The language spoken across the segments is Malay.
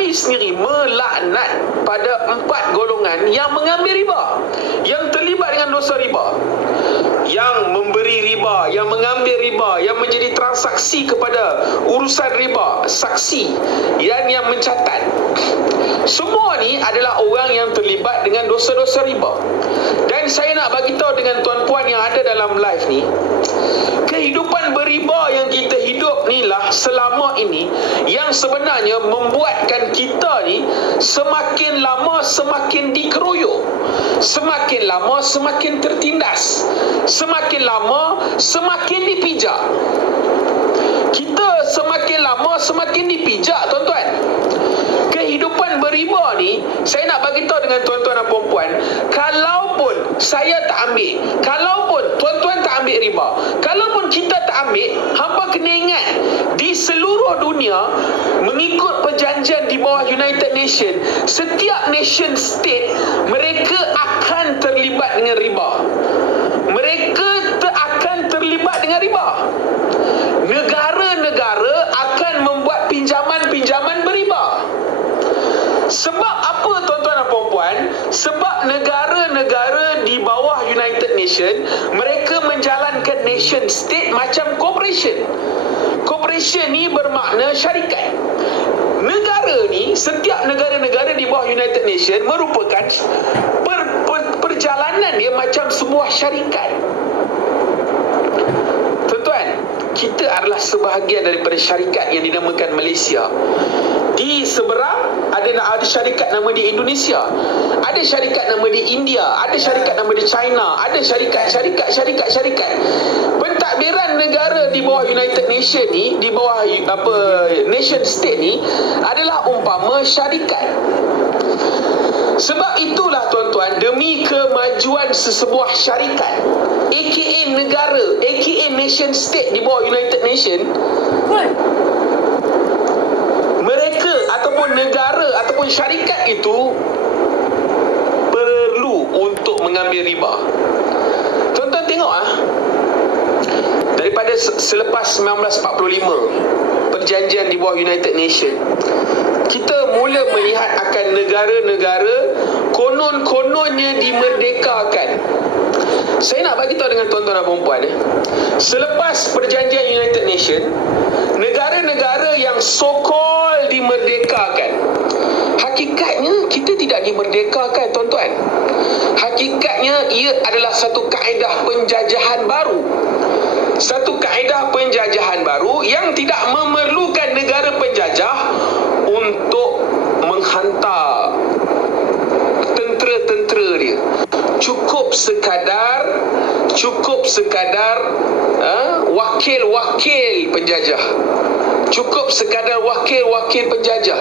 Nabi sendiri melaknat pada 4 golongan yang mengambil riba, yang terlibat dengan dosa riba, yang memberi riba, yang mengambil riba, yang menjadi transaksi kepada urusan riba, saksi yang mencatat. Semua ni adalah orang yang terlibat dengan dosa-dosa riba. Dan saya nak bagi tahu dengan tuan-puan yang ada dalam live ni, kehidupan beriba yang kita hidup ni lah selama ini yang sebenarnya membuatkan kita ni semakin lama semakin dikeroyok, semakin lama semakin tertindas, semakin lama semakin dipijak. Kita semakin lama semakin dipijak, tuan-tuan. Kehidupan beriba ni, saya nak bagi tahu dengan tuan-tuan dan puan-puan, kalaupun saya tak ambil, kalaupun tuan-tuan tak ambil riba, kalaupun kita tak ambil, hampa kena ingat, di seluruh dunia, mengikut perjanjian di bawah United Nations, setiap nation state, mereka akan terlibat dengan riba. Mereka akan terlibat dengan riba. Negara-negara akan membuat pinjaman-pinjaman beriba. Sebab apa, tuan-tuan dan puan-puan? Sebab negara-negara di bawah United Nations, mereka menjalankan nation state macam corporation. Corporation ni bermakna syarikat. Negara ni, setiap negara-negara di bawah United Nations merupakan perjalanan dia macam sebuah syarikat. Tuan-tuan, kita adalah sebahagian daripada syarikat yang dinamakan Malaysia. Di seberang ada syarikat nama di Indonesia, ada syarikat nama di India, ada syarikat nama di China, ada syarikat. Pentadbiran negara di bawah United Nations ni, di bawah nation state ni adalah umpama syarikat. Sebab itulah tuan-tuan, demi kemajuan sesebuah syarikat, aka negara, aka nation state di bawah United Nations, mereka ataupun negara ataupun syarikat itu perlu untuk mengambil riba. Tuan-tuan tengok daripada selepas 1945 perjanjian di bawah United Nations, kita mula melihat akan negara-negara konon-kononnya dimerdekakan. Saya nak bagi tahu dengan tuan-tuan dan puan-puan, selepas perjanjian United Nations, negara-negara yang so-called dimerdekakan, hakikatnya kita tidak dimerdekakan, tuan-tuan. Hakikatnya ia adalah satu kaedah penjajahan baru. Satu kaedah penjajahan baru yang tidak memerlukan negara penjajah untuk menghantar tentera-tentera dia. Cukup sekadar wakil-wakil penjajah. Cukup sekadar wakil-wakil penjajah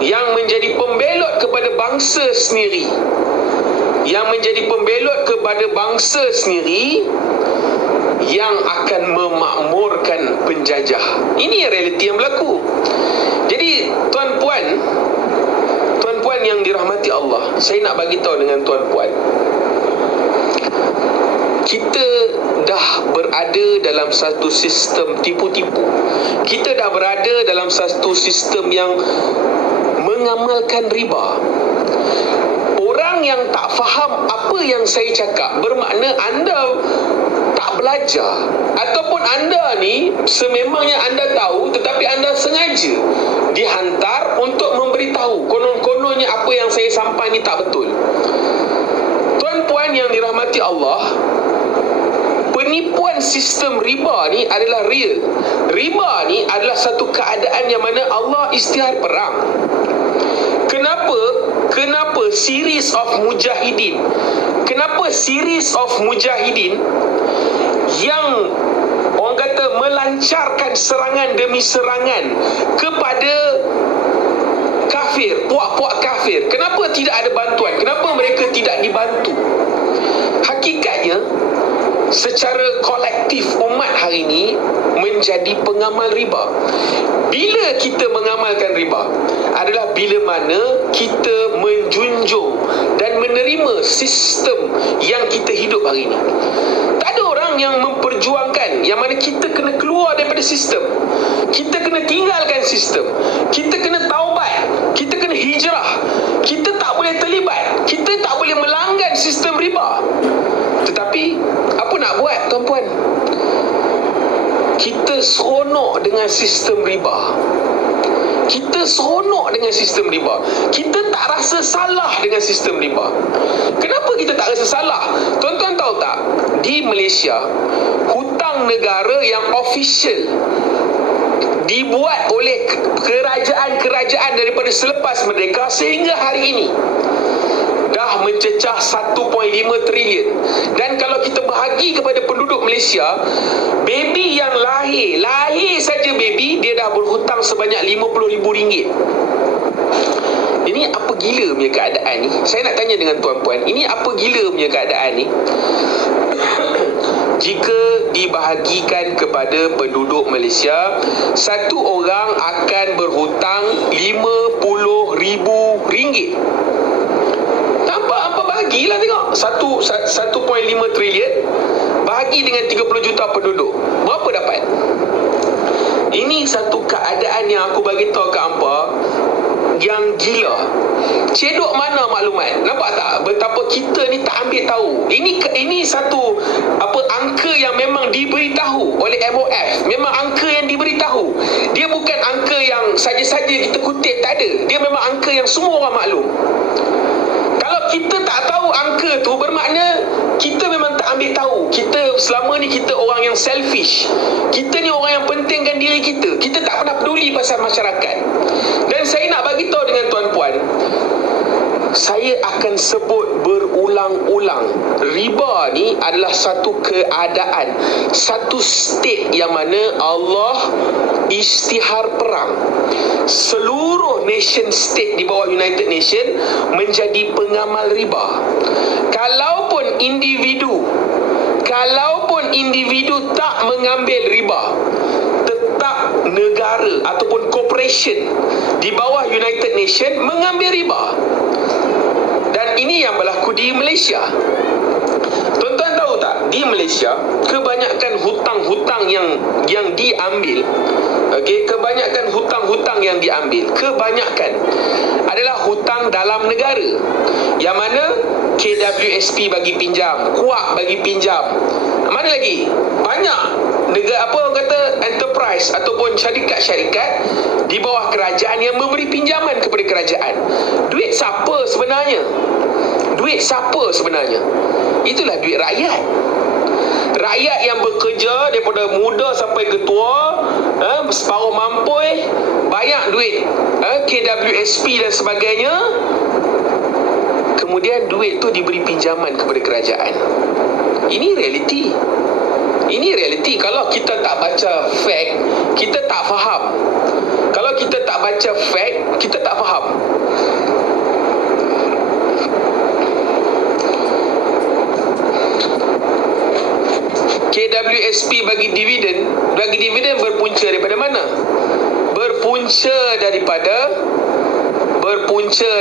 yang menjadi pembelot kepada bangsa sendiri. Yang menjadi pembelot kepada bangsa sendiri yang akan memakmurkan penjajah. Ini realiti yang berlaku. Jadi tuan-puan yang dirahmati Allah, saya nak bagi tahu dengan tuan-puan, kita dah berada dalam satu sistem tipu-tipu. Kita dah berada dalam satu sistem yang mengamalkan riba. Orang yang tak faham apa yang saya cakap, bermakna anda tak belajar, ataupun anda ni sememangnya anda tahu tetapi anda sengaja dihantar untuk memberitahu konon-kononnya apa yang saya sampai ni tak betul. Tuan-puan yang dirahmati Allah, penipuan sistem riba ni adalah real. Riba ni adalah satu keadaan yang mana Allah isytihar perang. Kenapa series of mujahidin? Kenapa series of mujahidin yang orang kata melancarkan serangan demi serangan kepada kafir, puak-puak kafir? Kenapa tidak ada bantuan? Kenapa mereka tidak dibantu? Hakikatnya, secara kolektif umat hari ini menjadi pengamal riba. Bila kita mengamalkan riba adalah bila mana kita menjunjung dan menerima sistem yang kita hidup hari ini. Tak ada orang yang memperjuangkan yang mana kita kena keluar daripada sistem. Kita kena tinggalkan sistem. Kita kena taubat. kita seronok dengan sistem riba. Kita seronok dengan sistem riba. Kita tak rasa salah dengan sistem riba. Kenapa kita tak rasa salah? Tuan-tuan tahu tak, di Malaysia, hutang negara yang official dibuat oleh kerajaan-kerajaan daripada selepas merdeka sehingga hari ini dah mencecah 1.5 trilion. Dan kalau kita bahagi kepada penduduk Malaysia, baby yang lahir saja baby, dia dah berhutang sebanyak RM50,000. Ini apa gila punya keadaan ni? Saya nak tanya dengan tuan-puan, ini apa gila punya keadaan ni? Jika dibahagikan kepada penduduk Malaysia, satu orang akan berhutang RM50,000. Apa bahagilah tengok 1.5 trilion bahagi dengan 30 juta penduduk, berapa dapat? Ini satu keadaan yang aku bagi tahu kat hampa yang gila. Cedok mana maklumat? Nampak tak betapa kita ni tak ambil tahu? Ini satu angka yang memang diberitahu oleh MOF. Memang angka yang diberitahu. Dia bukan angka yang saja-saja kita kutip, tak ada. Dia memang angka yang semua orang maklum. Kalau kita tak tahu angka tu, bermakna kita memang tak ambil tahu. Kita selama ni kita orang yang selfish. Kita ni orang yang pentingkan diri kita. Kita tak pernah peduli pasal masyarakat. Dan saya nak bagi tahu dengan tuan-puan, saya akan sebut berulang-ulang, riba ni adalah satu keadaan, satu state yang mana Allah isytihar perang. Seluruh nation state di bawah United Nation menjadi pengamal riba. Kalaupun individu tak mengambil riba, tetap negara ataupun corporation di bawah United Nation mengambil riba. Dan ini yang berlaku di Malaysia. Tuan-tuan tahu tak, di Malaysia kebanyakan hutang-hutang yang diambil, kebanyakan hutang-hutang yang diambil adalah hutang dalam negara, yang mana KWSP bagi pinjam, Kuak bagi pinjam, mana lagi banyak negara, orang kata enterprise ataupun syarikat-syarikat di bawah kerajaan yang memberi pinjaman kepada kerajaan. Duit siapa sebenarnya? Itulah duit rakyat. Rakyat yang bekerja daripada muda sampai ke tua, separuh mampoi, banyak duit, KWSP dan sebagainya. Kemudian duit tu diberi pinjaman kepada kerajaan. Ini realiti. Kalau kita tak baca fact, kita tak faham. Kalau kita tak baca fact, kita tak faham. KWSP bagi dividen berpunca daripada mana? Berpunca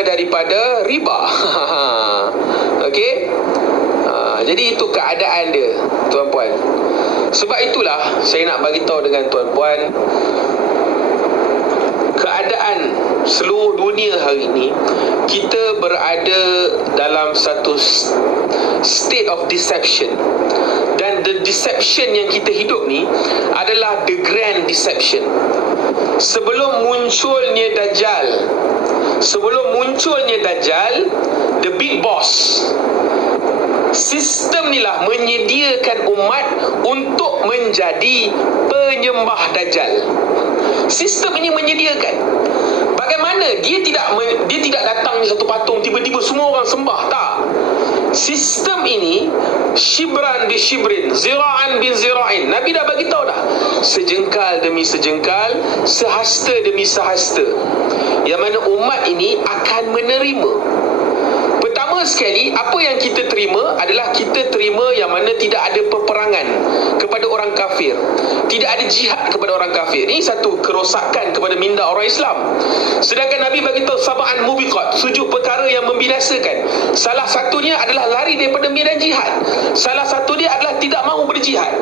daripada riba. Okey? Jadi itu keadaan dia, tuan-puan. Sebab itulah saya nak bagi tahu dengan tuan-puan, keadaan seluruh dunia hari ini, kita berada dalam satu state of deception. Dan the deception yang kita hidup ni adalah the grand deception. Sebelum munculnya Dajjal, the big boss, sistem ni lah menyediakan umat untuk menjadi penyembah Dajjal. Sistem ini menyediakan. Bagaimana dia tidak datang di satu patung tiba-tiba semua orang sembah, tak. Sistem ini shibran bi shibrin, zira'an bin zira'in. Nabi dah bagi tahu dah, sejengkal demi sejengkal, sehasta demi sehasta, yang mana umat ini akan menerima. Pertama sekali, apa yang kita terima adalah kita terima yang mana tidak ada peperangan kepada orang kafir, tidak ada jihad kepada orang kafir. Ini satu kerosakan kepada minda orang Islam. Sedangkan Nabi bagi tahu sab'an mubiqat, 7 perkara yang membinasakan. Salah satunya adalah lari daripada medan jihad. Salah satu dia adalah tidak mahu berjihad.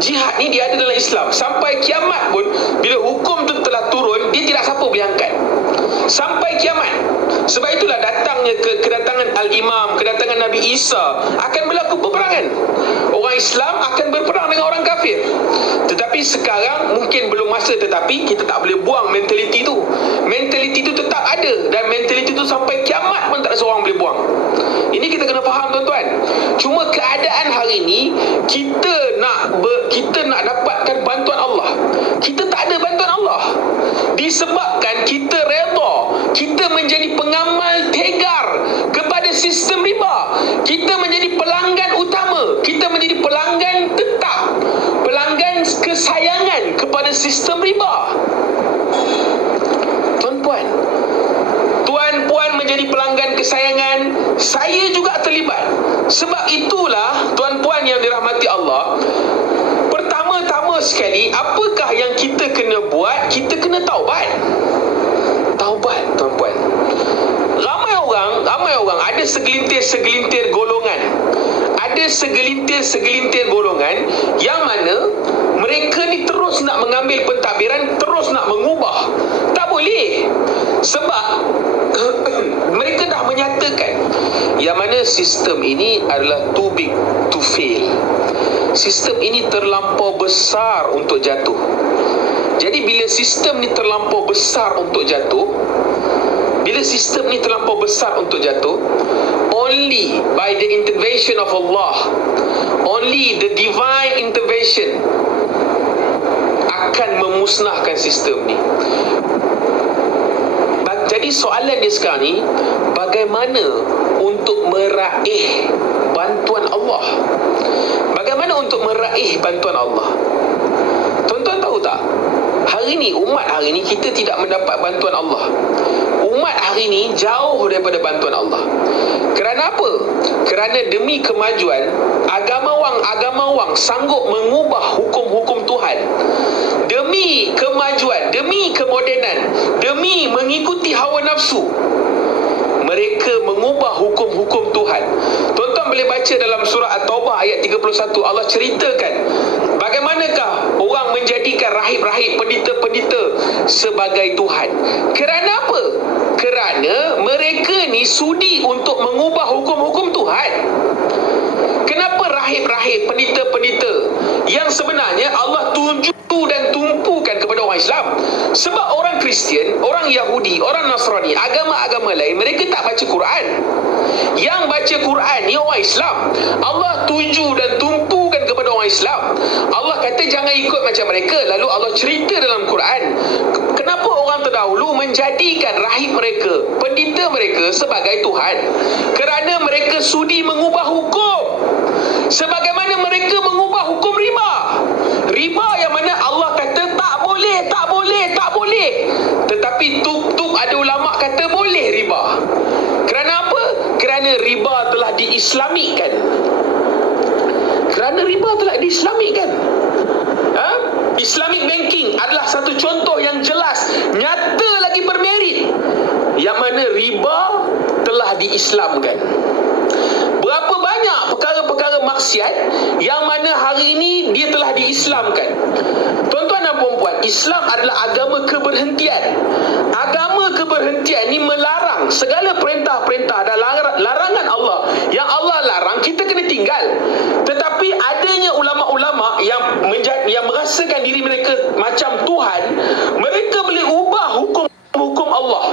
Jihad ni dia ada dalam Islam. Sampai kiamat pun, bila hukum tu telah turun, dia tidak siapa boleh angkat. Sampai kiamat. Sebab itulah kedatangan Al-Imam, kedatangan Nabi Isa, akan berlaku peperangan. Orang Islam akan berperang dengan orang kafir. Tetapi sekarang mungkin belum masa, tetapi kita tak boleh buang mentaliti tu. Mentaliti tu tetap ada, dan mentaliti tu sampai kiamat pun tak ada seorang boleh buang. Ini kita kena faham, tuan-tuan. Cuma keadaan hari ini kita nak dapatkan bantuan Allah. Kita tak ada bantuan Allah. Disebabkan kita redha, kita menjadi pengamal tegar kepada sistem riba. Kita menjadi pelanggan utama, kita menjadi pelanggan tetap, pelanggan kesayangan kepada sistem riba. Tuan-puan menjadi pelanggan kesayangan, saya juga terlibat. Sebab itulah, tuan-puan yang dirahmati Allah, pertama-tama sekali, apakah yang kita kena buat? Kita kena taubat. Taubat, tuan-puan. Ramai orang ada segelintir golongan. Ada segelintir golongan yang mana mereka ni terus nak mengambil pentadbiran, terus nak mengubah. Tak boleh. Sebab mereka dah menyatakan yang mana sistem ini adalah too big to fail. Sistem ini terlampau besar untuk jatuh. Jadi bila sistem ni terlampau besar untuk jatuh, only by the intervention of Allah, only the divine intervention akan memusnahkan sistem ni. Jadi soalan dia sekarang ni, bagaimana untuk meraih bantuan Allah? Bagaimana untuk meraih bantuan Allah? Tuan-tuan tahu tak? Hari ni, umat hari ni, kita tidak mendapat bantuan Allah. Umat hari ni jauh daripada bantuan Allah. Kerana apa? Kerana demi kemajuan, agama-wang sanggup mengubah hukum-hukum Tuhan. Demi kemajuan, demi kemodenan, demi mengikuti hawa nafsu, mereka mengubah hukum-hukum Tuhan. Tuan-tuan boleh baca dalam surah At-Taubah ayat 31, Allah ceritakan bagaimanakah orang menjadikan rahib-rahib, pendeta-pendeta sebagai Tuhan. Kerana apa? Kerana mereka ni sudi untuk mengubah hukum-hukum Tuhan. Kenapa rahib-rahib, pendeta-pendeta yang sebenarnya Allah tuju dan tumpukan kepada orang Islam? Sebab orang Kristian, orang Yahudi, orang Nasrani, agama-agama lain, mereka tak baca Quran. Yang baca Quran ni orang Islam. Allah tuju dan tumpukan kepada orang Islam. Allah kata jangan ikut macam mereka. Lalu Allah cerita dalam Quran, kenapa orang terdahulu menjadikan rahib mereka, pendeta mereka sebagai Tuhan? Kerana mereka sudi mengubah hukum. Sebagaimana mereka mengubah hukum riba. Riba yang mana Allah kata tak boleh. Tetapi tuk ada ulama kata boleh riba. Kerana apa? Kerana riba telah diislamikkan. Islamic banking adalah satu contoh yang jelas, nyata lagi bermerit, yang mana riba telah diislamkan. Berapa banyak perkara-perkara maksiat yang mana hari ini dia telah diislamkan. Tuan-tuan dan puan-puan, Islam adalah agama keberhentian. Agama keberhentian ni melarang segala perintah-perintah dan larangan Allah. Yang Allah larang kita kena tinggal. Tetapi adanya ulama-ulama yang merasakan diri mereka macam Tuhan, mereka boleh ubah hukum Allah.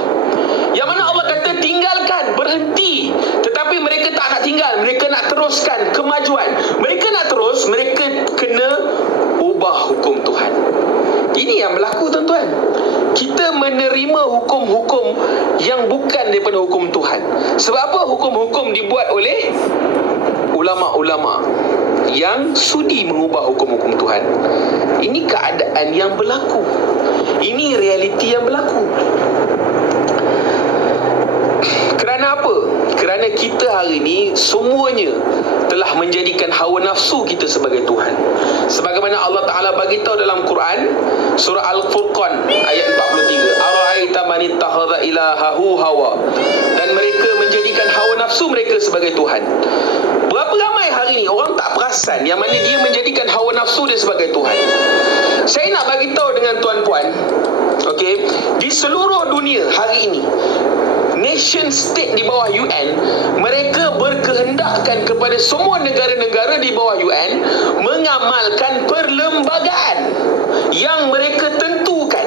Yang mana Allah kata tinggalkan, berhenti. Tetapi mereka tak nak tinggal, mereka nak teruskan kemajuan. Mereka nak terus, mereka kena ubah hukum Tuhan. Ini yang berlaku, tuan-tuan. Kita menerima hukum-hukum yang bukan daripada hukum Tuhan. Sebab apa? Hukum-hukum dibuat oleh ulama-ulama yang sudi mengubah hukum-hukum Tuhan. Ini keadaan yang berlaku. Ini realiti yang berlaku. Kerana apa? Kerana kita hari ini semuanya telah menjadikan hawa nafsu kita sebagai Tuhan. Sebagaimana Allah Ta'ala bagi tahu dalam Quran, surah Al-Furqan ayat 43, ara'aita man ittakhadha ilahahu hawa, dan mereka menjadikan hawa nafsu mereka sebagai Tuhan. Berapa ramai hari ini orang tak perasan yang mana dia menjadikan hawa nafsu dia sebagai Tuhan. Saya nak bagi tahu dengan tuan-puan, okey, di seluruh dunia hari ini, nation state di bawah UN, mereka berkehendakkan kepada semua negara-negara di bawah UN mengamalkan perlembagaan yang mereka tentukan.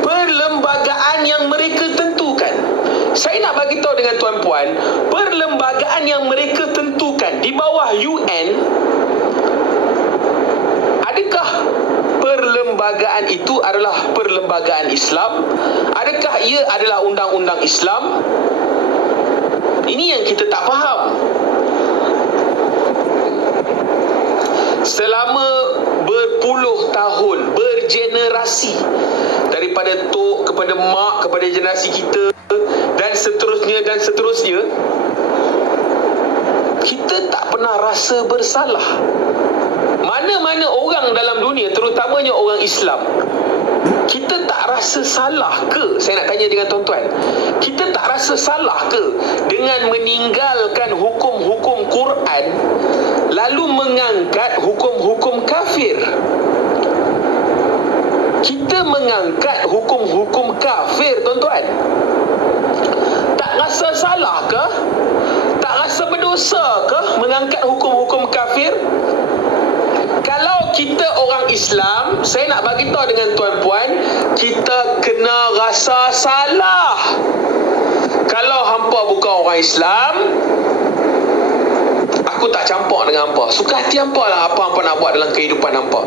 Perlembagaan yang mereka tentukan. Saya nak bagi tahu dengan tuan-puan, perlembagaan yang mereka tentukan di bawah UN, adakah perlembagaan itu adalah perlembagaan Islam? Adakah ia adalah undang-undang Islam? Ini yang kita tak faham. Selama berpuluh tahun, bergenerasi, daripada tok kepada mak, kepada generasi kita, dan seterusnya, kita tak pernah rasa bersalah. Mana-mana orang dalam dunia, terutamanya orang Islam, kita tak rasa salah ke? Saya nak tanya dengan tuan-tuan, kita tak rasa salah ke dengan meninggalkan hukum-hukum Quran lalu mengangkat hukum-hukum kafir? Kita mengangkat hukum-hukum kafir, tuan-tuan, tak rasa salah ke? Tak rasa berdosa ke mengangkat hukum-hukum kafir? Kalau kita orang Islam, saya nak bagi tahu dengan tuan-puan, kita kena rasa salah. Kalau hampa bukan orang Islam, aku tak campur dengan hampa. Suka hati hampa lah apa hampa nak buat dalam kehidupan hampa.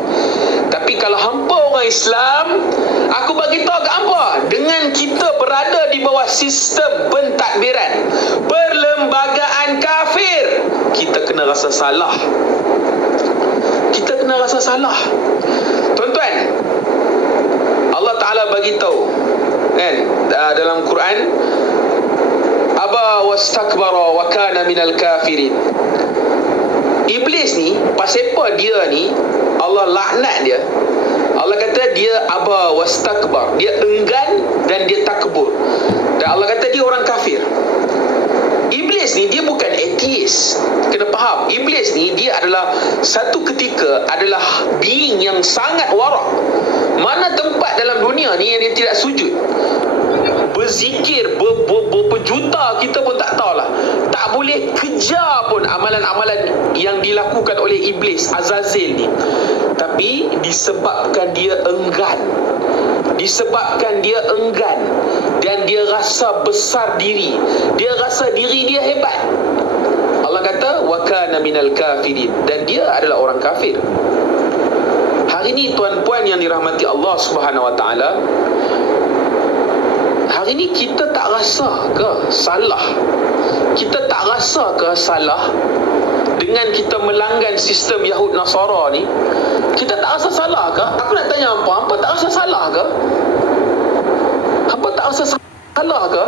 Tapi kalau hampa orang Islam, aku bagi tahu kat hampa, dengan kita berada di bawah sistem pentadbiran, perlembagaan kafir, kita kena rasa salah. Kita kena rasa salah. Tuan-tuan, Allah Ta'ala bagi tahu kan dalam Quran, aba wastakbara wa kana minal kafirin. Iblis ni, pasal apa dia ni Allah laknat dia? Allah kata dia aba wastakbar, dia enggan dan dia takbur. Dan Allah kata dia orang kafir. Iblis ni dia bukan atheist. Kena faham, Iblis ni dia adalah satu ketika adalah being yang sangat warak. Mana tempat dalam dunia ni yang dia tidak sujud? Berzikir berjuta kita pun tak tahulah. Tak boleh kejar pun amalan-amalan yang dilakukan oleh Iblis, Azazil ni. Tapi disebabkan dia enggan, dan dia rasa besar diri, dia rasa diri dia hebat, Allah kata wa kana minal kafirin, dan dia adalah orang kafir. Hari ini tuan-puan yang dirahmati Allah Subhanahu Wa Taala, hari ini kita tak rasa ke salah? Kita tak rasa ke salah dengan kita melanggan sistem Yahud Nasara ni? Kita tak rasa salah ke? Aku nak tanya hampa tak rasa salah ke? Hampa tak rasa salah ke?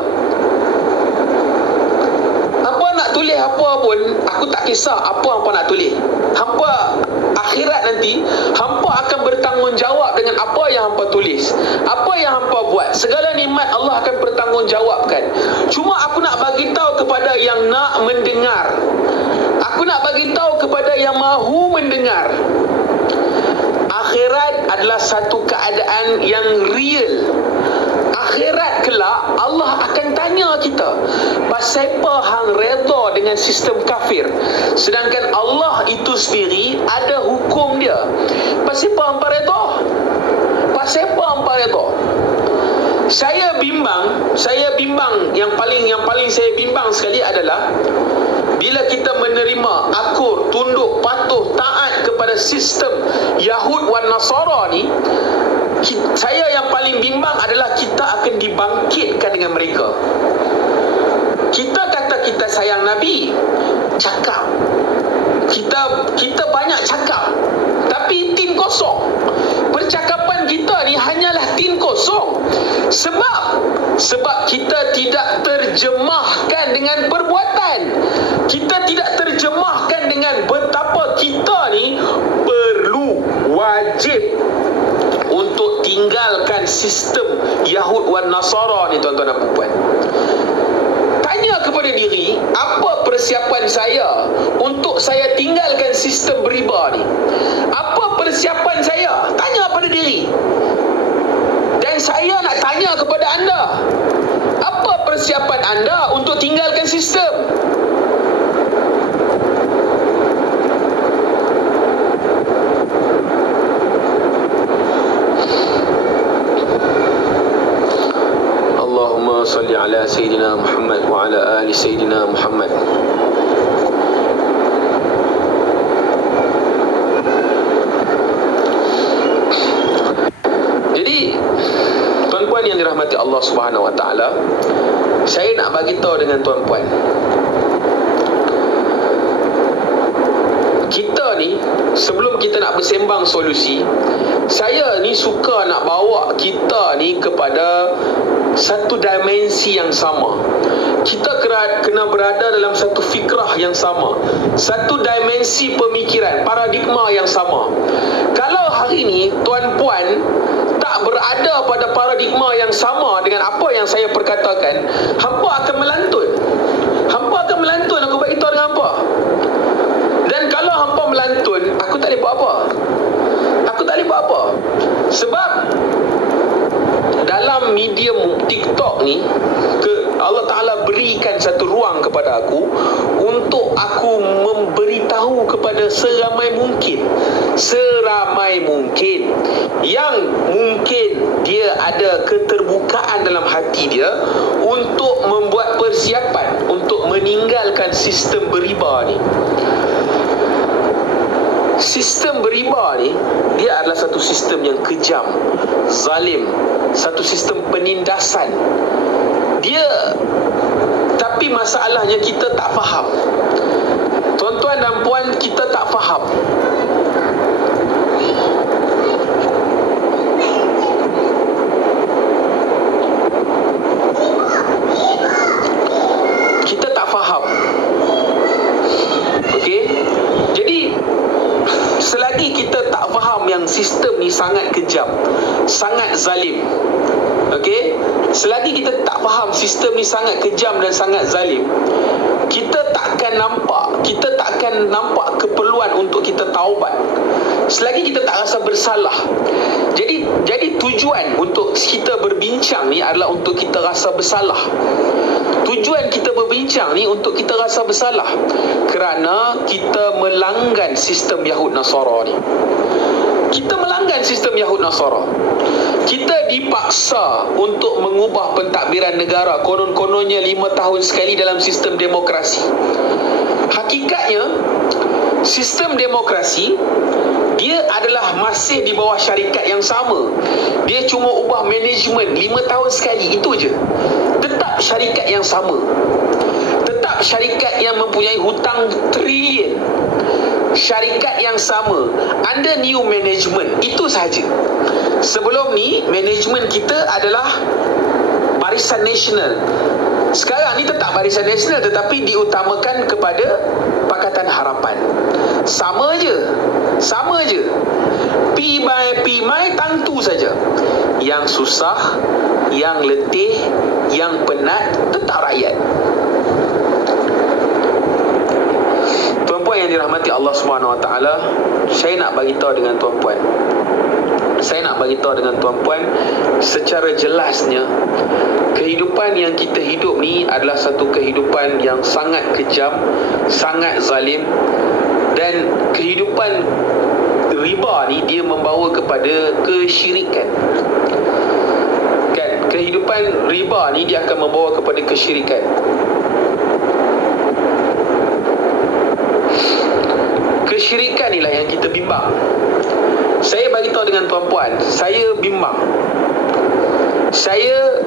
Hampa nak tulis apa pun, aku tak kisah apa hampa nak tulis. Hampa akhirat nanti, hampa akan bertanggungjawab dengan apa yang hampa tulis, apa yang hampa buat. Segala nikmat Allah akan bertanggungjawabkan. Cuma aku nak bagi tahu kepada yang nak mendengar, aku nak bagi tahu kepada yang mahu mendengar, akhirat adalah satu keadaan yang real. Akhirat kelak Allah akan tanya kita, pasal apa hang redha dengan sistem kafir, sedangkan Allah itu sendiri ada hukum dia. Pasal apa hangpa redha? Pasal apa hangpa redha? Saya bimbang, yang paling saya bimbang sekali adalah bila kita menerima akur, tunduk, patuh, taat kepada sistem Yahud wan Nasara ni. Saya yang paling bimbang adalah kita akan dibangkitkan dengan mereka. Kita kata kita sayang Nabi, cakap. Kita banyak cakap, tapi tin kosong. Percakapan kita ni hanyalah tin kosong. Sebab kita tidak terjemahkan dengan perbuatan. Kita tidak terjemahkan dengan betapa kita ni perlu, wajib untuk tinggalkan sistem Yahud wan Nasara ni, tuan-tuan dan puan. Tanya kepada diri, apa persiapan saya untuk saya tinggalkan sistem beriba ni? Apa persiapan saya? Tanya pada diri. Dan saya nak tanya kepada anda, apa persiapan anda untuk tinggalkan sistem. Allahumma salli ala Sayyidina Muhammad wa ala ali Sayyidina Muhammad. Jadi, tuan-puan yang dirahmati Allah Subhanahu Wa Taala, saya nak bagi tahu dengan tuan-puan, kita ni sebelum kita nak bersembang solusi, saya ni suka nak bawa kita ni kepada satu dimensi yang sama. Kita kena berada dalam satu fikrah yang sama, satu dimensi pemikiran, paradigma yang sama. Kalau hari ni tuan-puan tak berada pada paradigma yang sama dengan apa yang saya perkatakan, hampa akan melantun. Hampa akan melantun, aku bagi tahu dengan hampa. Dan kalau hampa melantun, aku tak boleh buat apa. Aku tak boleh buat apa. Sebab dalam medium TikTok ni, Allah Ta'ala berikan satu ruang kepada aku untuk aku memberitahu kepada seramai mungkin yang mungkin dia ada keterbukaan dalam hati dia untuk membuat persiapan untuk meninggalkan sistem beriba ni. Sistem beriba ni, dia adalah satu sistem yang kejam, zalim, satu sistem penindasan. Tapi masalahnya kita tak faham. Tuan-tuan dan puan, kita tak faham. Kita tak faham. Okey? Jadi, selagi kita tak faham yang sistem ni sangat kejam, sangat zalim, okey, selagi kita tak faham sistem ni sangat kejam dan sangat zalim, kita takkan nampak keperluan untuk kita taubat. Selagi kita tak rasa bersalah. Jadi tujuan untuk kita berbincang ni adalah untuk kita rasa bersalah. Tujuan kita berbincang ni untuk kita rasa bersalah, kerana kita melanggan sistem Yahud Nasara ni. Kita melanggan sistem Yahud Nasara. Kita dipaksa untuk mengubah pentadbiran negara, konon-kononnya 5 tahun sekali dalam sistem demokrasi. Hakikatnya, sistem demokrasi dia adalah masih di bawah syarikat yang sama. Dia cuma ubah manajemen 5 tahun sekali, itu je. Tetap syarikat yang sama. Tetap syarikat yang mempunyai hutang trilion. Syarikat yang sama under new management, itu sahaja. Sebelum ni manajemen kita adalah Barisan Nasional. Sekarang ni tetap Barisan Nasional, tetapi diutamakan kepada Pakatan Harapan. Sama je. Pi mai tentu saja. Yang susah, yang letih, yang penat tetap rakyat. Tuan-puan yang dirahmati Allah Subhanahu Wa Taala, saya nak bagi tahu dengan tuan-puan. Secara jelasnya, kehidupan yang kita hidup ni adalah satu kehidupan yang sangat kejam, sangat zalim, dan kehidupan riba ni dia membawa kepada kesyirikan. Kan? Kehidupan riba ni dia akan membawa kepada kesyirikan. Kesyirikan inilah yang kita bimbang. Saya bagi tahu dengan tuan-puan, saya bimbang. Saya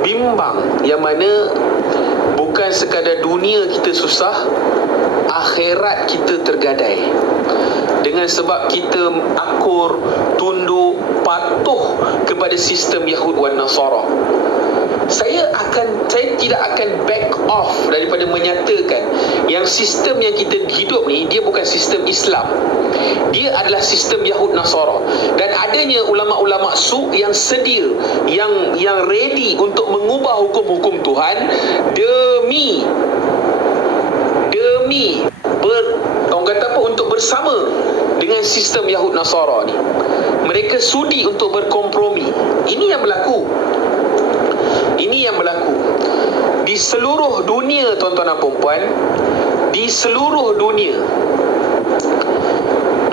bimbang yang mana bukan sekadar dunia kita susah, akhirat kita tergadai. Dengan sebab kita akur, tunduk, patuh kepada sistem Yahud wan Nasara. Saya tidak akan back off daripada menyatakan yang sistem yang kita hidup ni dia bukan sistem Islam. Dia adalah sistem Yahud Nasara. Dan adanya ulama-ulama su yang sedia, yang ready untuk mengubah hukum-hukum Tuhan demi orang kata apa, untuk bersama dengan sistem Yahud Nasara ni. Mereka sudi untuk berkompromi. Ini yang berlaku. Ini yang berlaku di seluruh dunia, tuan-tuan dan puan-puan. Di seluruh dunia.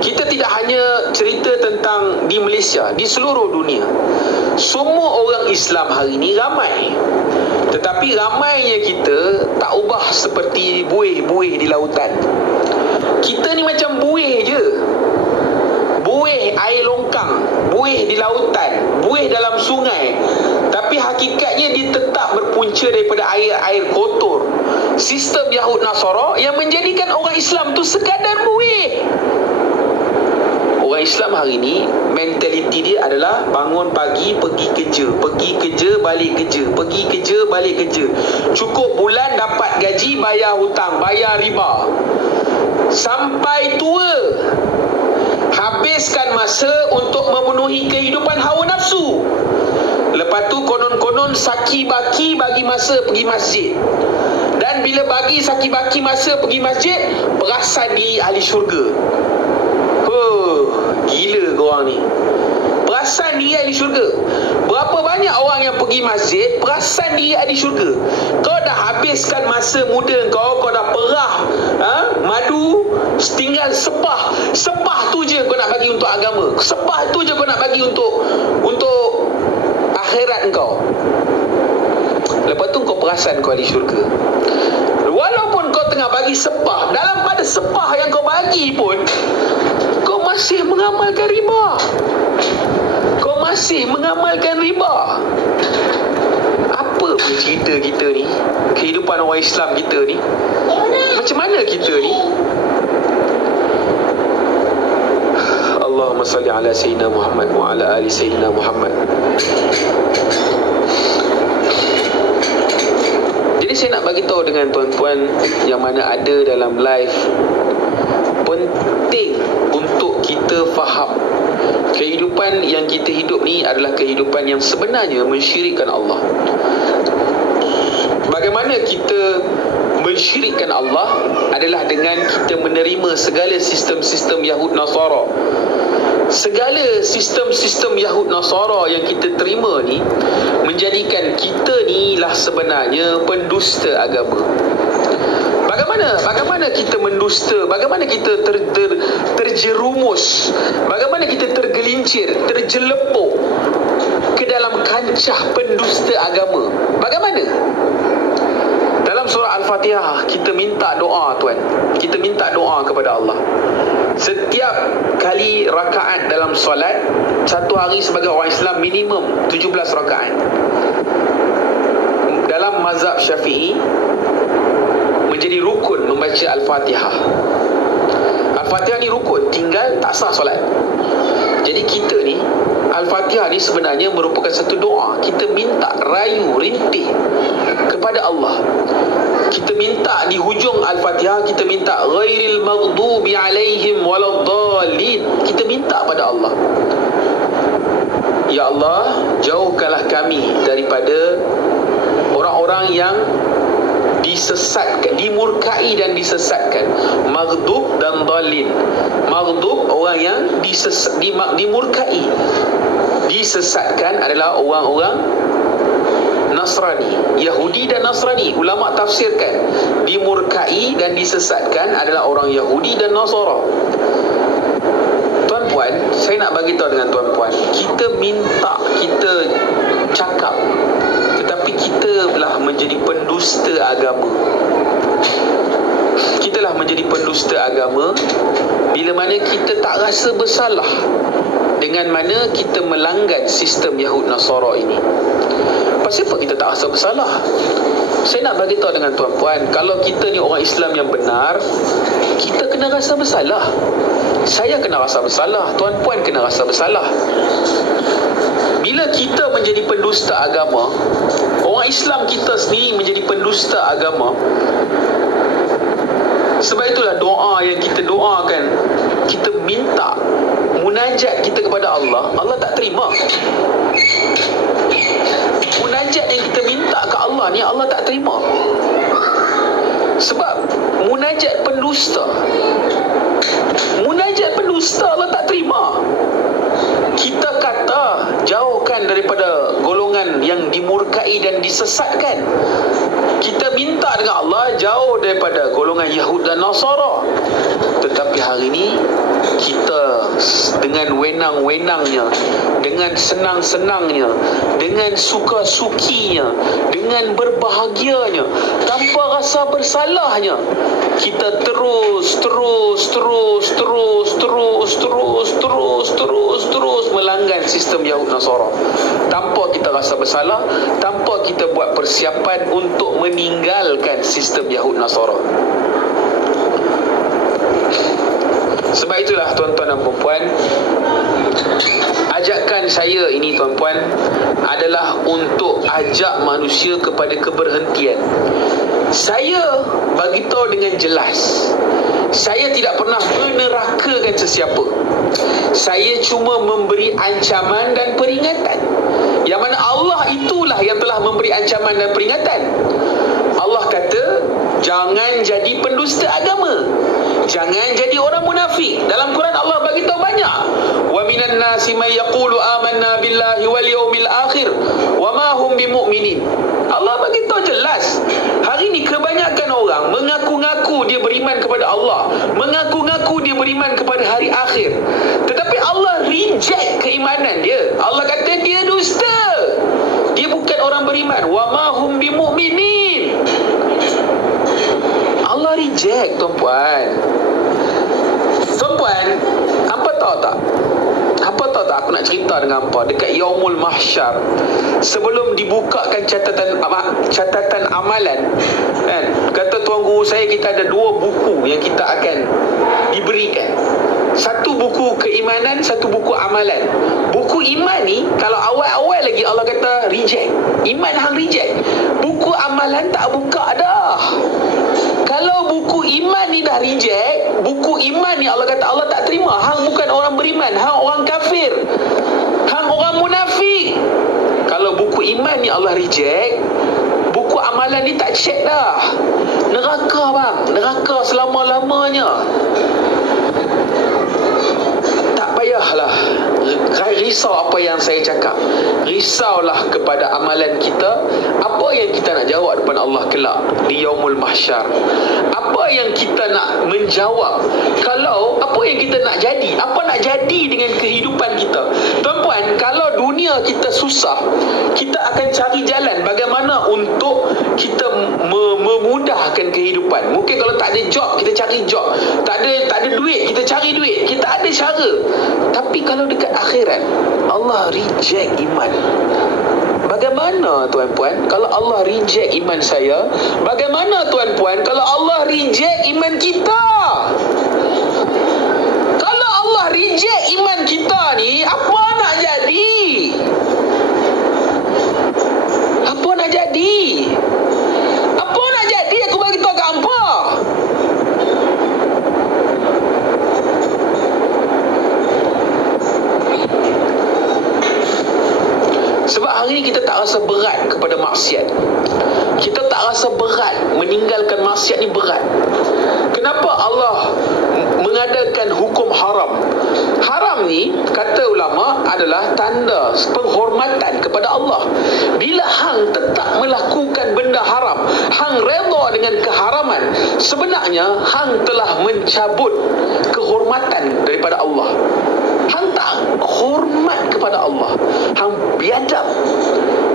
Kita tidak hanya cerita tentang di Malaysia, di seluruh dunia. Semua orang Islam hari ini ramai. Tetapi ramainya kita tak ubah seperti buih-buih di lautan. Kita ni macam buih je. Buih air longkang, buih di lautan, buih dalam sungai. Tapi hakikatnya dia tetap berpunca daripada air kotor. Sistem Yahud Nasara yang menjadikan orang Islam tu sekadar buih. Orang Islam hari ni mentaliti dia adalah bangun pagi pergi kerja balik kerja, pergi kerja balik kerja. Cukup bulan dapat gaji, bayar hutang, bayar riba. Sampai tua habiskan masa untuk memenuhi kehidupan hawa nafsu. Lepas tu konon-konon saki baki bagi masa pergi masjid. Dan bila bagi saki baki masa pergi masjid, perasan diri ahli syurga. Gila korang ni. Perasan diri ahli syurga. Berapa banyak orang yang pergi masjid perasan diri ahli syurga. Kau dah habiskan masa muda kau dah perah madu, tinggal sepah tu je kau nak bagi untuk agama. Sepah tu je kau nak bagi untuk akhirat kau. Lepas tu kau perasan kau ahli syurga. Walaupun kau tengah bagi sepah, dalam pada sepah yang kau bagi pun kau masih mengamalkan riba. Kau masih mengamalkan riba. Apa pun cerita kita ni, kehidupan orang Islam kita ni, macam mana kita ni? Allahumma salli ala Sayyidina Muhammad wa ala ali Sayyidina Muhammad. Jadi saya nak bagi tahu dengan tuan-tuan yang mana ada dalam live, penting untuk kita faham kehidupan yang kita hidup ni adalah kehidupan yang sebenarnya mensyirikkan Allah. Bagaimana kita mensyirikkan Allah adalah dengan kita menerima segala sistem-sistem Yahud Nasara. Segala sistem-sistem Yahud Nasara yang kita terima ni menjadikan kita ni lah sebenarnya pendusta agama. Bagaimana kita mendusta? Bagaimana kita terjerumus? Bagaimana kita tergelincir, terjelepuk ke dalam kancah pendusta agama? Bagaimana? Dalam surah Al-Fatihah kita minta doa, tuan. Kita minta doa kepada Allah. Setiap kali rakaat dalam solat, satu hari sebagai orang Islam minimum 17 rakaat. Dalam mazhab Syafi'i menjadi rukun membaca Al-Fatihah. Al-Fatihah ni rukun, tinggal tak sah solat. Jadi kita ni, Al-Fatihah ni sebenarnya merupakan satu doa. Kita minta rayu, rintih kepada Allah. Kita minta di hujung Al-Fatihah, kita minta ghairil maghdubi alaihim waladdallin. Kita minta pada Allah, ya Allah, jauhkanlah kami daripada orang-orang yang disesatkan, dimurkai dan disesatkan. Maghdub dan dhalin. Maghdub orang yang dimurkai. Disesatkan adalah orang-orang Nasrani, Yahudi dan Nasrani. Ulama tafsirkan dimurkai dan disesatkan adalah orang Yahudi dan Nasara. Tuan-puan, saya nak bagi tahu dengan tuan-puan, kita minta, kita cakap, tetapi kita lah menjadi pendusta agama. Kita lah menjadi pendusta agama bila mana kita tak rasa bersalah dengan mana kita melanggar sistem Yahud Nasara ini. Pasal apa kita tak rasa bersalah? Saya nak bagi tahu dengan tuan-puan, kalau kita ni orang Islam yang benar, kita kena rasa bersalah. Saya kena rasa bersalah, tuan-puan kena rasa bersalah. Bila kita menjadi pendusta agama, orang Islam kita sendiri menjadi pendusta agama, sebab itulah doa yang kita doakan, kita minta munajat kita kepada Allah, Allah tak terima. Munajat yang kita minta ke Allah ni Allah tak terima. Sebab munajat pendusta Allah tak terima. Kita kata jauhkan daripada golongan yang dimurkai dan disesatkan. Kita minta dengan Allah jauh daripada golongan Yahud dan Nasara. Tetapi hari ini kita dengan wenang-wenangnya, dengan senang-senangnya, dengan suka-sukinya, dengan berbahagianya, tanpa rasa bersalahnya, kita terus melanggar sistem Yahud Nasara tanpa kita rasa bersalah, tanpa kita buat persiapan untuk meninggalkan sistem Yahud Nasara. Sebab itulah tuan-tuan dan puan-puan, ajakan saya ini tuan-puan adalah untuk ajak manusia kepada keberhentian. Saya bagi tahu dengan jelas, saya tidak pernah menerakakan sesiapa. Saya cuma memberi ancaman dan peringatan. Yang mana Allah itulah yang telah memberi ancaman dan peringatan. Allah kata, jangan jadi pendusta agama, jangan jadi orang munafik. Dalam Quran Allah bagi tahu banyak. Wa minan nasi may yaqulu amanna billahi wal yawmil akhir wa ma hum bimu'minin. Allah bagi tahu jelas. Hari ini kebanyakan orang mengaku-ngaku dia beriman kepada Allah, mengaku-ngaku dia beriman kepada hari akhir, tetapi Allah reject keimanan dia. Allah kata dia dusta, dia bukan orang beriman. Wa ma hum bimu'minin. Allah reject tuan-puan. Tuan-puan, apa tahu tak? Apa tahu tak aku nak cerita dengan apa? Dekat Yaumul Mahsyar, sebelum dibukakan catatan amalan, kan? Kata tuan guru saya, kita ada 2 buku yang kita akan diberikan. Satu buku keimanan, satu buku amalan. Buku iman ni, kalau awal-awal lagi Allah kata reject, iman hang reject. Buku amalan tak buka dah. Kalau buku iman ni dah reject, buku iman ni Allah kata Allah tak terima. Hang bukan orang beriman, hang orang kafir, hang orang munafik. Kalau buku iman ni Allah reject, buku amalan ni tak check dah. Neraka bang, neraka selama-lamanya. Tak payahlah risau apa yang saya cakap. Risaulah kepada amalan kita. Apa yang kita nak jawab depan Allah kelak di Yaumul Mahsyar? Apa yang kita nak menjawab? Kalau apa yang kita nak jadi? Apa nak jadi dengan kehidupan kita? Tuan-puan, kalau dunia kita susah, kita akan cari jalan bagaimana untuk kita memudahkan kehidupan. Mungkin kalau tak ada job, kita cari job. Tak ada duit, kita cari duit. Kita ada cara. Tapi kalau dekat akhirat, Allah reject iman. Bagaimana tuan-puan kalau Allah reject iman saya? Bagaimana tuan-puan kalau Allah reject iman kita? Kalau Allah reject iman kita ni, apa nak jadi? Apa nak jadi? Apa nak jadi? Aku bagi tahu kat hangpa. Sebab hari ni kita tak rasa berat kepada maksiat. Kita tak rasa berat meninggalkan maksiat ni berat. Kenapa Allah mengadakan hukum haram? Haram ni, kata ulama, adalah tanda penghormatan kepada Allah. Bila hang tetap melakukan benda haram, hang redha dengan keharaman, sebenarnya hang telah mencabut kehormatan daripada Allah. Hang tak hormat kepada Allah, hang biadab.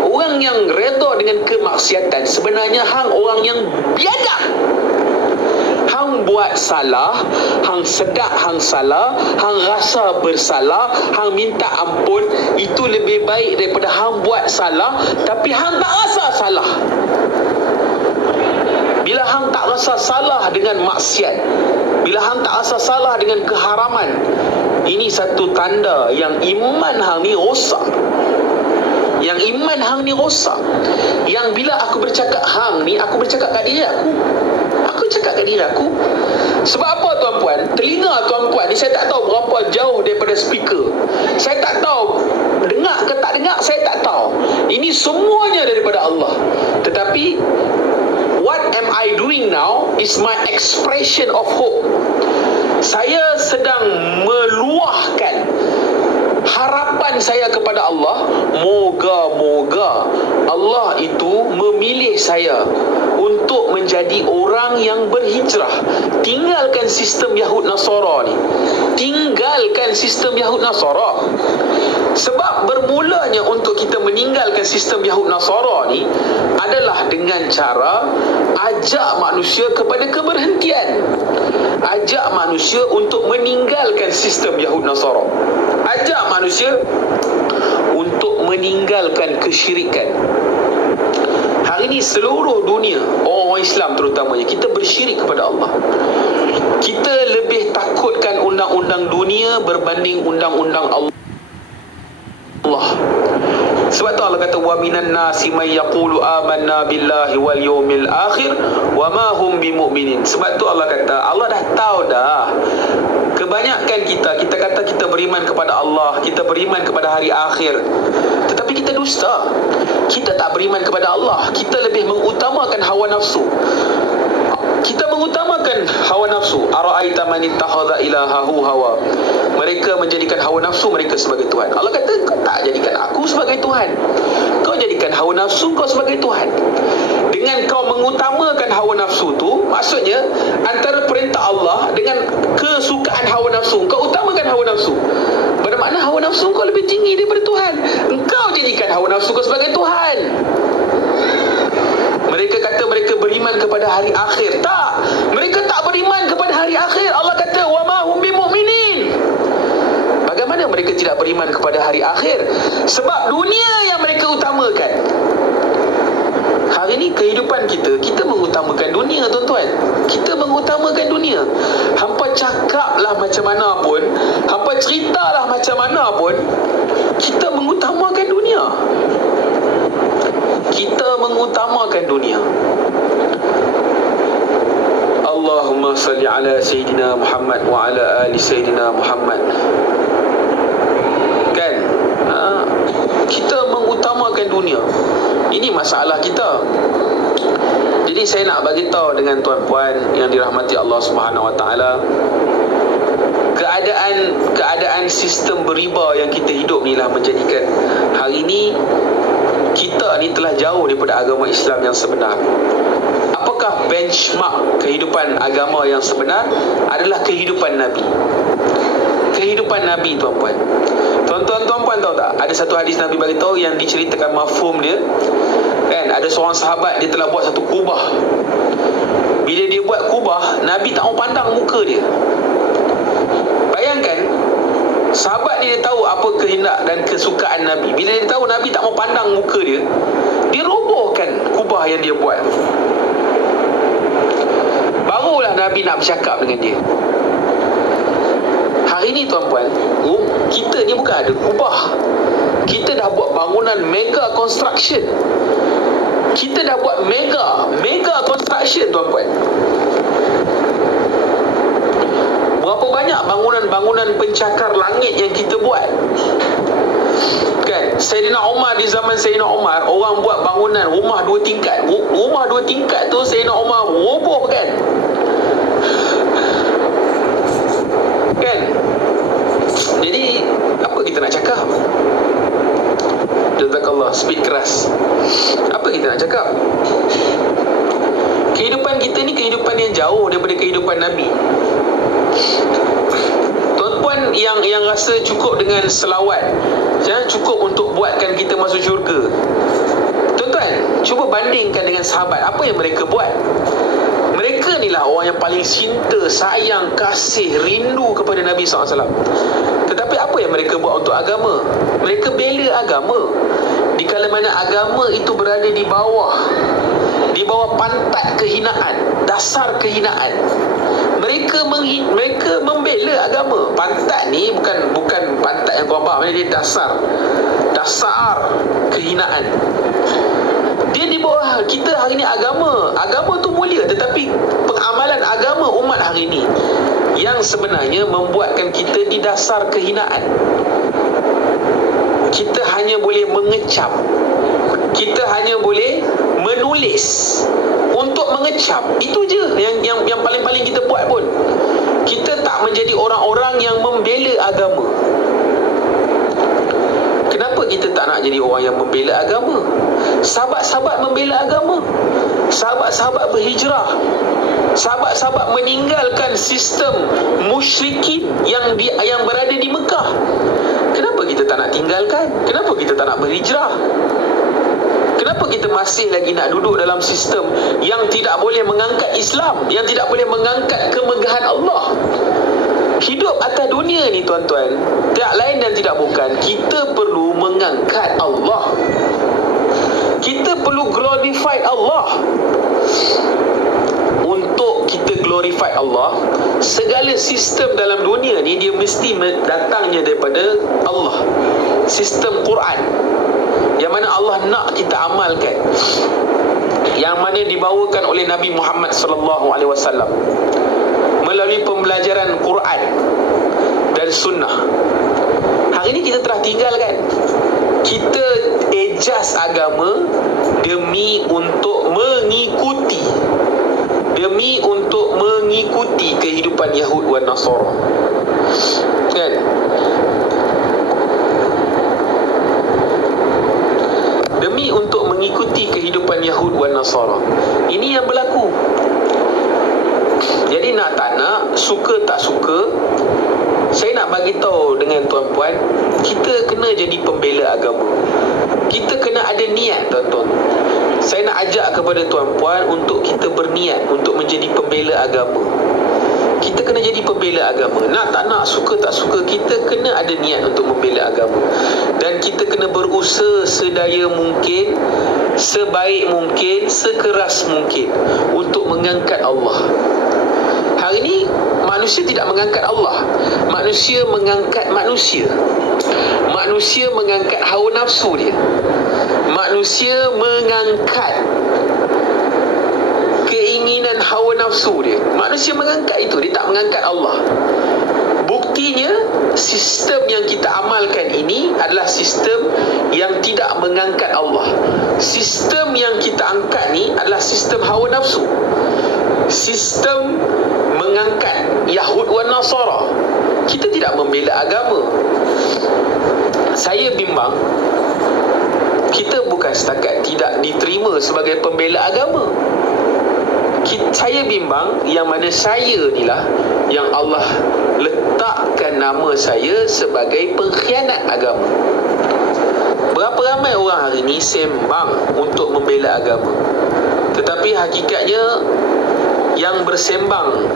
Orang yang redha dengan kemaksiatan, sebenarnya hang orang yang biadab. Hang buat salah, hang sedar hang salah, hang rasa bersalah, hang minta ampun, itu lebih baik daripada hang buat salah tapi hang tak rasa salah. Bila hang tak rasa salah dengan maksiat, bila hang tak rasa salah dengan keharaman, ini satu tanda yang iman hang ni rosak. Yang iman hang ni rosak. Yang bila aku bercakap hang ni, aku bercakap kat diri aku. Aku cakap kat diri aku. Sebab apa tuan-puan? Telinga tuan-puan ni saya tak tahu berapa jauh daripada speaker. Saya tak tahu dengar ke tak dengar, saya tak tahu. Ini semuanya daripada Allah. Tetapi what am I doing now is my expression of hope. Saya sedang meluahkan harapan saya kepada Allah, moga-moga Allah itu memilih saya untuk menjadi orang yang berhijrah. Tinggalkan sistem Yahud Nasara ni. Tinggalkan sistem Yahud Nasara. Sebab bermulanya untuk kita meninggalkan sistem Yahud Nasara ni adalah dengan cara ajak manusia kepada keberhentian. Ajak manusia untuk meninggalkan sistem Yahud Nasara. Ajak manusia untuk meninggalkan kesyirikan. Hari ini seluruh dunia, orang Islam terutamanya, kita bersyirik kepada Allah. Kita lebih takutkan undang-undang dunia berbanding undang-undang Allah. Sebab tu Allah kata wa minan nasi may yaqulu amanna billahi wal yawmil akhir wa ma hum bimu'minin. Sebab tu Allah kata, Allah dah tahu dah. Kebanyakan kita kata kita beriman kepada Allah, kita beriman kepada hari akhir, tetapi kita dusta. Kita tak beriman kepada Allah. Kita lebih mengutamakan hawa nafsu. Kita mengutamakan hawa nafsu. Ara'aita man ittakhadha ilahahu hawa. Mereka menjadikan hawa nafsu mereka sebagai Tuhan. Allah kata, kau tak jadikan aku sebagai Tuhan. Kau jadikan hawa nafsu kau sebagai Tuhan. Dengan kau mengutamakan hawa nafsu tu, maksudnya antara perintah Allah dengan kesukaan hawa nafsu, kau utamakan hawa nafsu. Bermakna hawa nafsu kau lebih tinggi daripada Tuhan. Engkau jadikan hawa nafsu kau sebagai Tuhan. Mereka kata mereka beriman kepada hari akhir. Tak, mereka tak beriman kepada hari akhir. Allah kata wa ma hum bimu'minin. Bagaimana mereka tidak beriman kepada hari akhir? Sebab dunia yang mereka utamakan. Hari ini kehidupan kita mengutamakan dunia, tuan-tuan. Kita mengutamakan dunia. Hampa cakaplah macam mana pun, hampa ceritalah macam mana pun, kita mengutamakan dunia. Kita mengutamakan dunia. Allahumma salli ala Sayyidina Muhammad wa ala ali Sayyidina Muhammad. Kan? Kita mengutamakan dunia. Ini masalah kita. Jadi saya nak bagi tahu dengan tuan-puan yang dirahmati Allah Subhanahu Wa Taala, keadaan sistem beriba yang kita hidup ni lah menjadikan hari ini kita ni telah jauh daripada agama Islam yang sebenar. Apakah benchmark kehidupan agama yang sebenar? Adalah kehidupan Nabi. Kehidupan Nabi, tuan-puan. Tuan-puan tahu tak? Ada satu hadis Nabi bagi tahu yang diceritakan mafhum dia. Kan, ada seorang sahabat dia telah buat satu kubah. Bila dia buat kubah, Nabi tak mau pandang muka dia. Bayangkan, sahabat ni dia tahu apa kehendak dan kesukaan Nabi. Bila dia tahu Nabi tak mau pandang muka dia, dia robohkan kubah yang dia buat. Barulah Nabi nak bercakap dengan dia. Hari ni, tuan-puan, kita ni bukan ada kubah. Kita dah buat bangunan mega construction. Kita dah buat mega construction, tuan-puan. Berapa banyak bangunan-bangunan pencakar langit yang kita buat. Kan, Sayyidina Umar, di zaman Sayyidina Umar, orang buat bangunan rumah 2 tingkat. Rumah 2 tingkat tu Sayyidina Umar roboh, kan? Kan? Jadi apa kita nak cakap? Jazakallah, speak keras. Apa kita nak cakap? Kehidupan kita ni kehidupan yang jauh daripada kehidupan Nabi. Tuan-puan yang rasa cukup dengan selawat, jangan cukup untuk buatkan kita masuk syurga. Tuan-tuan, cuba bandingkan dengan sahabat. Apa yang mereka buat? Mereka ni lah orang yang paling cinta, sayang, kasih, rindu kepada Nabi SAW. Tetapi apa yang mereka buat untuk agama? Mereka bela agama. Di kala mana agama itu berada di bawah pantat kehinaan, dasar kehinaan. Mereka membela agama. Pantat ni bukan pantat yang kau faham, dia dasar kehinaan. Dia di bawah kita hari ni. Agama tu mulia, tetapi pengamalan agama umat hari ni yang sebenarnya membuatkan kita di dasar kehinaan. Kita hanya boleh mengecap, kita hanya boleh menulis untuk mengecap. Itu je yang paling-paling kita buat pun. Kita tak menjadi orang-orang yang membela agama. kita tak nak jadi orang yang membela agama? Sahabat-sahabat membela agama, sahabat-sahabat berhijrah, sahabat-sahabat meninggalkan sistem musyrikin yang berada di Mekah. Kenapa kita tak nak tinggalkan? Kenapa kita tak nak berhijrah? Kenapa kita masih lagi nak duduk dalam sistem yang tidak boleh mengangkat Islam, yang tidak boleh mengangkat kemegahan Allah? Hidup atas dunia ni tuan-tuan, tak lain dan tidak bukan, kita perlu mengangkat Allah. Kita perlu glorify Allah. Untuk kita glorify Allah, segala sistem dalam dunia ni dia mesti datangnya daripada Allah. Sistem Quran yang mana Allah nak kita amalkan, yang mana dibawakan oleh Nabi Muhammad SAW melalui pembelajaran Quran dan Sunnah. Hari ini kita telah tinggalkan. Kita adjust agama demi untuk mengikuti kehidupan Yahud dan Nasara, kan? Demi untuk mengikuti kehidupan Yahud dan Nasara. Ini yang berlaku. Jadi nak tak nak, suka tak suka, saya nak bagi tahu dengan tuan-puan, kita kena jadi pembela agama. Kita kena ada niat, tuan-tuan. Saya nak ajak kepada tuan-puan untuk kita berniat untuk menjadi pembela agama. Kita kena jadi pembela agama. Nak tak nak, suka tak suka, kita kena ada niat untuk membela agama. Dan kita kena berusaha sedaya mungkin, sebaik mungkin, sekeras mungkin untuk mengangkat Allah. Hari ini manusia tidak mengangkat Allah. Manusia mengangkat manusia. Manusia mengangkat hawa nafsu dia. Manusia mengangkat keinginan hawa nafsu dia. Manusia mengangkat itu, dia tak mengangkat Allah. Buktinya, sistem yang kita amalkan ini adalah sistem yang tidak mengangkat Allah. Sistem yang kita angkat ni adalah sistem hawa nafsu. Sistem mengangkat Yahud dan Nasara. Kita tidak membela agama. Saya bimbang, kita bukan setakat tidak diterima sebagai pembela agama. Saya bimbang yang mana saya ni lah yang Allah letakkan nama saya sebagai pengkhianat agama. Berapa ramai orang hari ni sembang untuk membela agama, tetapi hakikatnya yang bersembang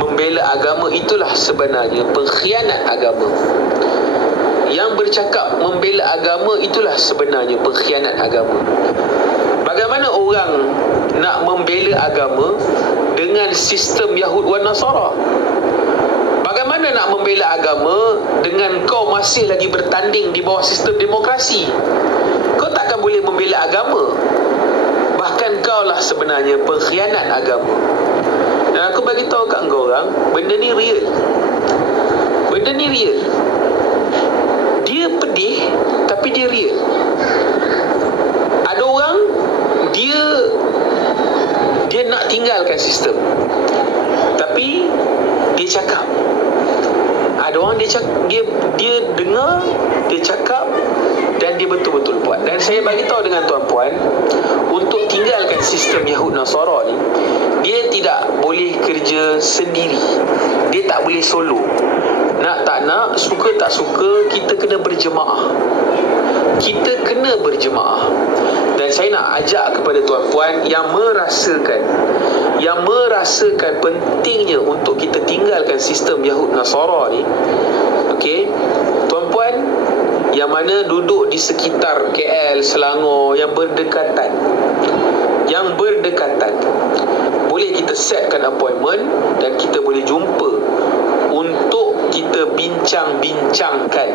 membela agama itulah sebenarnya pengkhianat agama. Yang bercakap membela agama itulah sebenarnya pengkhianat agama. Bagaimana orang nak membela agama dengan sistem Yahud dan Nasara? Bagaimana nak membela agama dengan kau masih lagi bertanding di bawah sistem demokrasi? Kau takkan boleh membela agama. Bahkan kau lah sebenarnya pengkhianat agama. Dan aku bagi tahu kat kau orang, benda ni real. Benda ni real. Dia pedih, tapi dia real. Ada orang dia nak tinggalkan sistem, tapi dia cakap. Ada orang dia dengar, dia cakap, dan dia betul-betul buat. Dan saya bagi tahu dengan tuan-puan, untuk tinggalkan sistem Yahud Nasara ni, dia tidak boleh kerja sendiri. Dia tak boleh solo. Nak tak nak, suka tak suka, kita kena berjemaah. Kita kena berjemaah. Dan saya nak ajak kepada tuan-puan yang merasakan pentingnya untuk kita tinggalkan sistem Yahud Nasara ni. Okey, tuan-puan yang mana duduk di sekitar KL, Selangor, yang berdekatan, boleh kita setkan appointment dan kita boleh jumpa untuk kita bincang-bincangkan.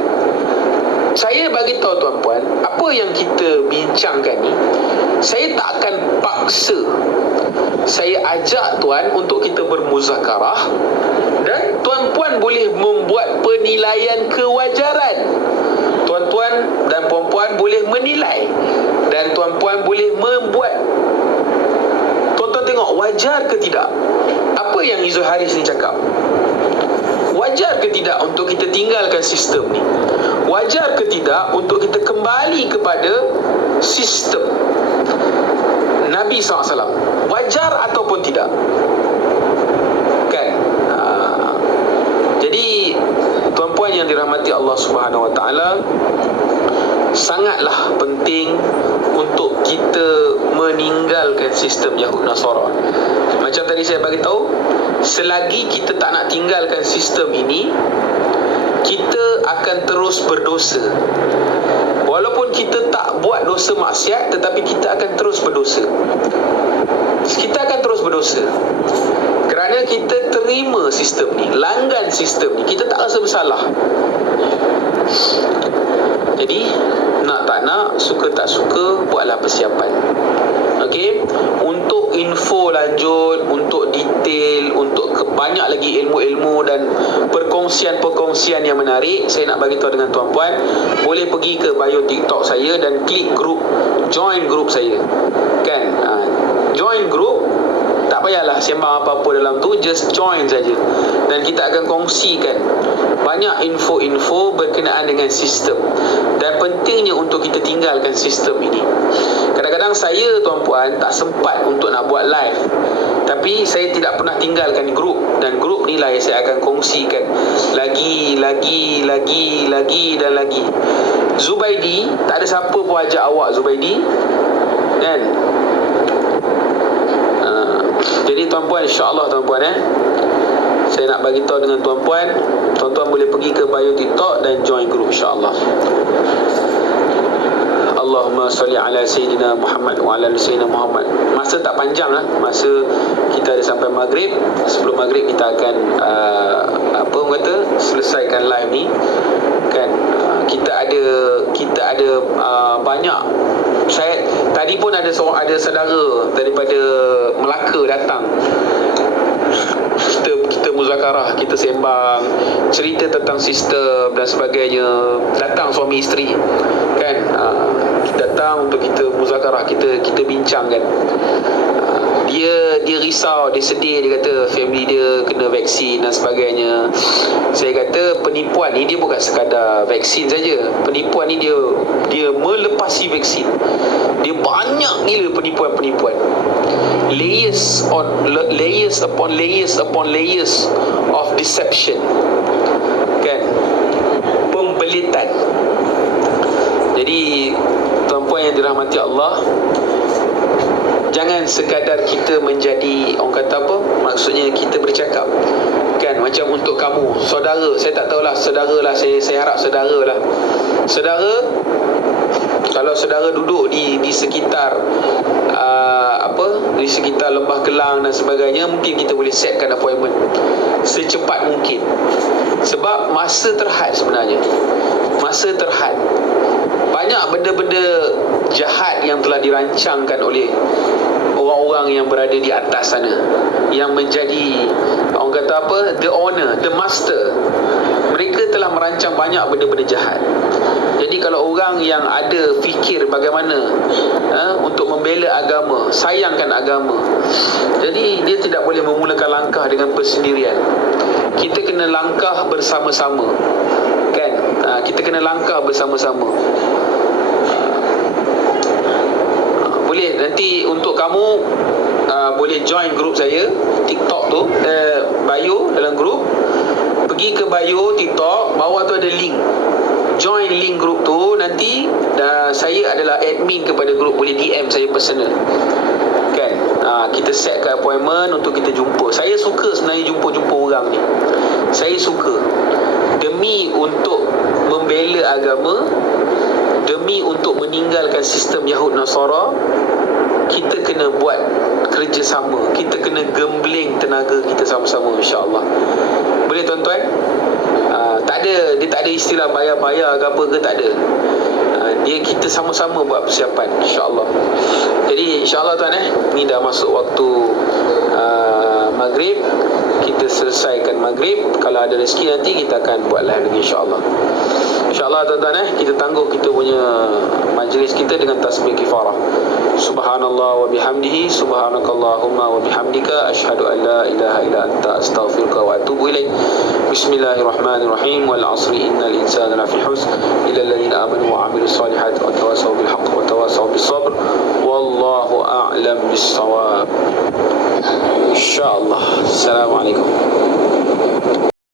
Saya bagi tahu tuan-puan, apa yang kita bincangkan ni, saya tak akan paksa. Saya ajak tuan untuk kita bermuzakarah, dan tuan-puan boleh membuat penilaian kewajaran. Tuan-tuan dan puan-puan boleh menilai, dan tuan-puan boleh membuat. Tuan-tuan tengok wajar ke tidak apa yang Izul Haris ni cakap. Wajar ke tidak untuk kita tinggalkan sistem ni? wajar ke tidak untuk kita kembali kepada sistem Nabi SAW? Wajar ataupun tidak? Kan? Jadi tuan-puan yang dirahmati Allah Subhanahu Wa Taala, sangatlah penting untuk kita meninggalkan sistem Yahud Nasara. Macam tadi saya bagi tahu, selagi kita tak nak tinggalkan sistem ini, kita akan terus berdosa. Walaupun kita tak buat dosa maksiat, tetapi kita akan terus berdosa. Kita akan terus berdosa kerana kita terima sistem ni, langgan sistem ni, kita tak rasa bersalah. Jadi nak tak nak, suka tak suka, buatlah persiapan. Okey, untuk info lanjut, untuk detail, untuk banyak lagi ilmu-ilmu dan perkongsian-perkongsian yang menarik, saya nak bagi tahu dengan tuan-puan, boleh pergi ke bio TikTok saya dan klik group, join group saya. Kan? Join group, tak payahlah sembang apa-apa dalam tu, just join saja. Dan kita akan kongsikan banyak info-info berkenaan dengan sistem. Dan pentingnya untuk kita tinggalkan sistem ini. Kadang-kadang saya, tuan-puan, tak sempat untuk nak buat live, tapi saya tidak pernah tinggalkan grup. Dan grup ni lah yang saya akan kongsikan lagi dan lagi. Zubaidi, tak ada siapa pun ajak awak Zubaidi, kan? Jadi tuan-puan, insya-Allah tuan-puan, saya nak bagi tahu dengan tuan-puan, tuan-tuan boleh pergi ke bio TikTok dan join group, insya-Allah. Allahumma salli ala Sayyidina Muhammad wa ala Sayyidina Muhammad. Masa tak panjang lah, masa kita ada sampai maghrib. Sebelum maghrib kita akan selesaikan live ni, kan? Kita ada banyak. Saya tadi pun ada saudara daripada Melaka datang. Kita muzakarah, kita sembang, cerita tentang sistem dan sebagainya. Datang suami isteri, kan? Kita datang untuk kita muzakarah, kita bincangkan. Dia risau, dia sedih, dia kata family dia kena vaksin dan sebagainya. Saya kata penipuan ni dia bukan sekadar vaksin saja. Penipuan ni dia melepasi vaksin. Dia banyak gila penipuan-penipuan. Layers upon layers of deception. Kan? Pembelitan. Jadi tuan-puan yang dirahmati Allah, jangan sekadar kita menjadi, orang kata apa, maksudnya kita bercakap, kan? Macam untuk kamu, saudara, saya tak tahulah, saudara lah, saya harap saudara lah. Kalau saudara duduk di sekitar di sekitar Lembah Kelang dan sebagainya, mungkin kita boleh setkan appointment secepat mungkin. Sebab masa terhad sebenarnya. Masa terhad. Banyak benda-benda jahat yang telah dirancangkan oleh orang-orang yang berada di atas sana, yang menjadi, orang kata apa, the owner, the master. Mereka telah merancang banyak benda-benda jahat. Jadi kalau orang yang ada fikir bagaimana untuk membela agama, sayangkan agama, jadi dia tidak boleh memulakan langkah dengan persendirian. Kita kena langkah bersama-sama, kan? Kita kena langkah bersama-sama. Boleh nanti untuk kamu boleh join grup saya TikTok tu, bio dalam grup. Pergi ke bio TikTok, bawah tu ada link. Join link grup tu, nanti saya adalah admin kepada grup, boleh DM saya personal, kan? Kita set ke appointment untuk kita jumpa. Saya suka sebenarnya jumpa orang ni. Saya suka demi untuk membela agama, demi untuk meninggalkan sistem Yahud Nasara. Kita kena buat kerjasama, kita kena gembling tenaga kita sama-sama, insya-Allah. Boleh tuan-tuan? Dia tak ada istilah bayar-bayar ke apa ke, tak ada. Kita sama-sama buat persiapan, insya-Allah. Jadi insya-Allah tuan, ni dah masuk waktu maghrib. Kita selesaikan maghrib. Kalau ada rezeki nanti kita akan buat live lagi, insya-Allah. InsyaAllah tuan-tuan, kita tangguh kita punya majlis kita dengan tasbih kifarah. Subhanallah wa bihamdihi, subhanakallahumma wa bihamdika, asyhadu an la ilaha illa anta, astaghfiruka wa atubu ilaik. Bismillahirrahmanirrahim. Wal 'asri innal insana lafi khusr illa alladhina amanu wa 'amilus solihati wa tawasaw bil haqq wa tawasaw bis sabr. Wallahu a'lam bis shawab. Insyaallah. Assalamualaikum.